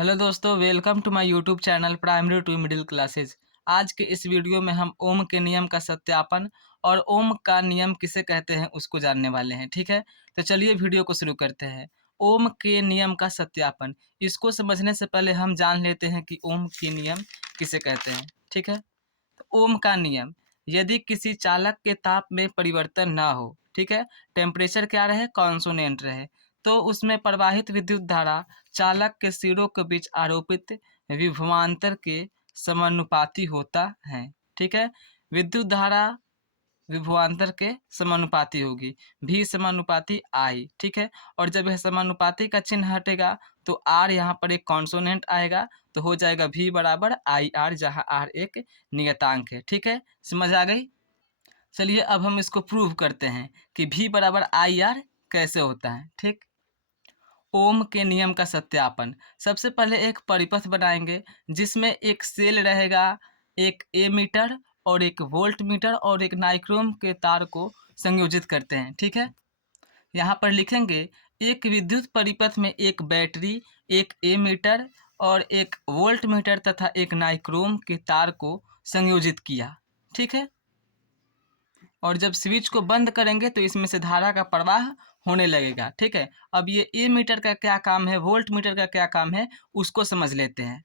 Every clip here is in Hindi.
हेलो दोस्तों, welcome to my YouTube channel primary to middle classes. आज के इस वीडियो में हम ओम के नियम का सत्यापन और ओम का नियम किसे कहते हैं उसको जानने वाले हैं। ठीक है, तो चलिए वीडियो को शुरू करते हैं। ओम के नियम का सत्यापन, इसको समझने से पहले हम जान लेते हैं कि ओम के नियम किसे कहते हैं। ठीक है, तो ओम का नियम, यदि किसी चालक के ताप में परिवर्तन ना हो, ठीक है, टेम्परेचर क्या रहे, कॉन्सोनेंट रहे, तो उसमें प्रवाहित विद्युत धारा चालक के सिरों के बीच आरोपित विभवांतर के समानुपाती होता है। ठीक है, विद्युत धारा विभवांतर के समानुपाती होगी, भी समानुपाती आई। ठीक है, और जब यह समानुपाती का चिन्ह हटेगा तो आर यहाँ पर एक कॉन्सोनेंट आएगा, तो हो जाएगा भी बराबर आई आर, जहाँ आर एक नियतांक है। ठीक है, समझ आ गई। चलिए अब हम इसको प्रूव करते हैं कि भी बराबर आई आर कैसे होता है। ठीक, ओम के नियम का सत्यापन, सबसे पहले एक परिपथ बनाएंगे जिसमें एक सेल रहेगा, एक एमीटर और एक वोल्ट मीटर और एक नाइक्रोम के तार को संयोजित करते हैं। ठीक है, यहाँ पर लिखेंगे एक विद्युत परिपथ में एक बैटरी, एक एमीटर और एक वोल्ट मीटर तथा एक नाइक्रोम के तार को संयोजित किया। ठीक है, और जब स्विच को बंद करेंगे तो इसमें से धारा का प्रवाह होने लगेगा। ठीक है, अब ये ए मीटर का क्या काम है, वोल्ट मीटर का क्या काम है, उसको समझ लेते हैं।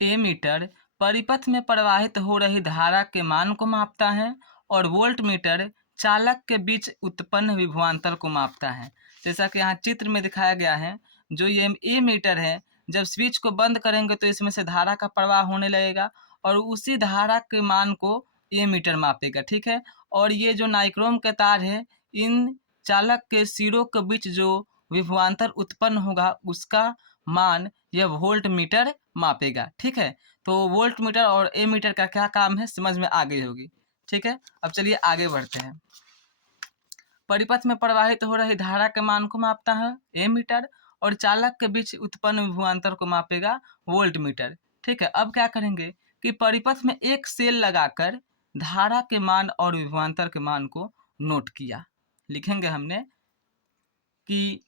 ए मीटर परिपथ में प्रवाहित हो रही धारा के मान को मापता है और वोल्ट मीटर चालक के बीच उत्पन्न विभवांतर को मापता है। जैसा कि यहाँ चित्र में दिखाया गया है, जो ये ए मीटर है, जब स्विच को बंद करेंगे तो इसमें से धारा का प्रवाह होने लगेगा और उसी धारा के मान को ए मीटर मापेगा। ठीक है, और ये जो नाइक्रोम के तार है, इन चालक के सिरों के बीच जो विभवांतर उत्पन्न होगा उसका मान यह वोल्ट मीटर मापेगा। ठीक है, तो वोल्ट मीटर और ए मीटर का क्या काम है समझ में आ गई होगी। ठीक है, अब चलिए आगे बढ़ते हैं। परिपथ में प्रवाहित हो रही धारा के मान को मापता है ए मीटर और चालक के बीच उत्पन्न विभवांतर को मापेगा वोल्ट मीटर। ठीक है, अब क्या करेंगे कि परिपथ में एक सेल लगाकर धारा के मान और विभवांतर के मान को नोट किया। लिखेंगे हमने कि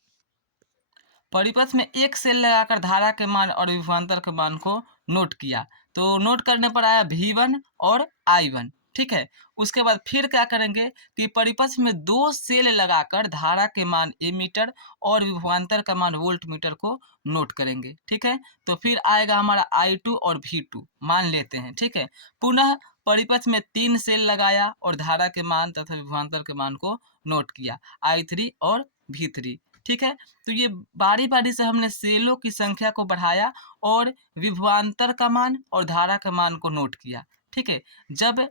परिपथ में एक सेल लगाकर धारा के मान और विभवांतर के मान को नोट किया, तो नोट करने पर आया V1 और I1। ठीक है, उसके बाद फिर क्या करेंगे कि परिपथ में दो सेल लगाकर धारा के मान ए मीटर और विभवांतर का मान वोल्ट मीटर को नोट करेंगे। ठीक है, तो फिर आएगा हमारा I2 और V2 मान लेते हैं। ठीक है, पुनः परिपथ में तीन सेल लगाया और धारा के मान तथा विभवांतर के मान को नोट किया, I3 और V3। ठीक है, तो ये बारी बारी से हमने सेलों की संख्या को बढ़ाया और विभवांतर का मान और धारा का मान को नोट किया। ठीक है, जब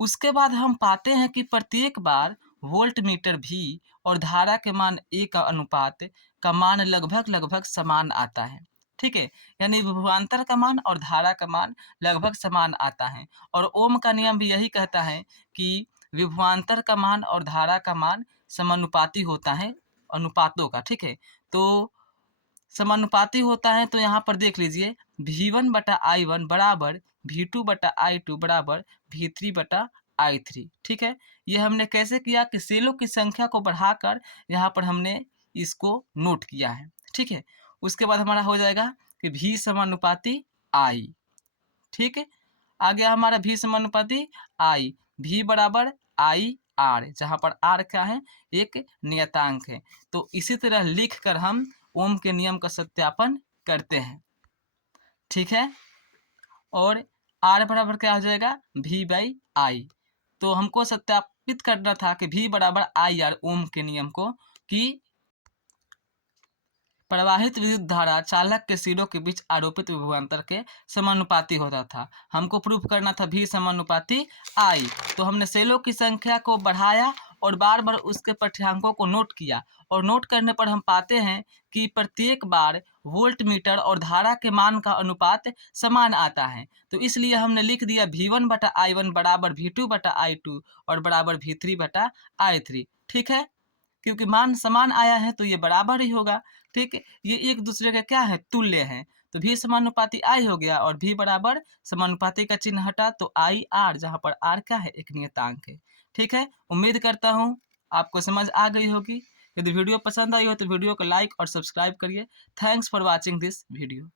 उसके बाद हम पाते हैं कि प्रत्येक बार वोल्ट मीटर भी और धारा के मान ए का अनुपात का मान लगभग लगभग समान आता है। ठीक है, यानी विभवांतर का मान और धारा का मान लगभग समान आता है, और ओम का नियम भी यही कहता है कि विभवांतर का मान और धारा का मान समानुपाती होता है, अनुपातों का। ठीक है, तो समानुपाती होता है, तो यहाँ पर देख लीजिए V1/I1 बराबर V2/I2 बराबर V3/I3। ठीक है, ये हमने कैसे किया कि सेलों की संख्या को बढ़ाकर यहाँ पर हमने इसको नोट किया है। ठीक है, उसके बाद हमारा हो जाएगा कि V समानुपाती I। ठीक है, आ गया हमारा V समानुपाती I, V बराबर आई आर, जहाँ पर आर क्या है, एक नियतांक है। तो इसी तरह लिख कर हम ओम के नियम का सत्यापन करते हैं। ठीक है, और आर बराबर क्या हो जाएगा, V/I। तो हमको सत्यापित करना था कि V बराबर आई आर, ओम के नियम को, कि प्रवाहित विद्युत धारा चालक के सिरों के बीच आरोपित विभवांतर के समानुपाती होता था। हमको प्रूफ करना था V समानुपाती I, तो हमने सेलों की संख्या को बढ़ाया और बार बार उसके पाठ्यांकों को नोट किया, और नोट करने पर हम पाते हैं कि प्रत्येक बार वोल्ट मीटर और धारा के मान का अनुपात समान आता है, तो इसलिए हमने लिख दिया V1/I1 बराबर V2/I2 और बराबर V3/I3। ठीक है, क्योंकि मान समान आया है तो ये बराबर ही होगा। ठीक है, ये एक दूसरे के क्या है, तुल्य हैं, तो भी समानुपाती आई हो गया और भी बराबर समानुपाती का चिन्ह हटा तो आई आर, जहाँ पर आर क्या है, एक नियतांक है। ठीक है, उम्मीद करता हूँ आपको समझ आ गई होगी यदि वीडियो पसंद आई हो तो वीडियो को लाइक और सब्सक्राइब करिए। Thanks for watching this video.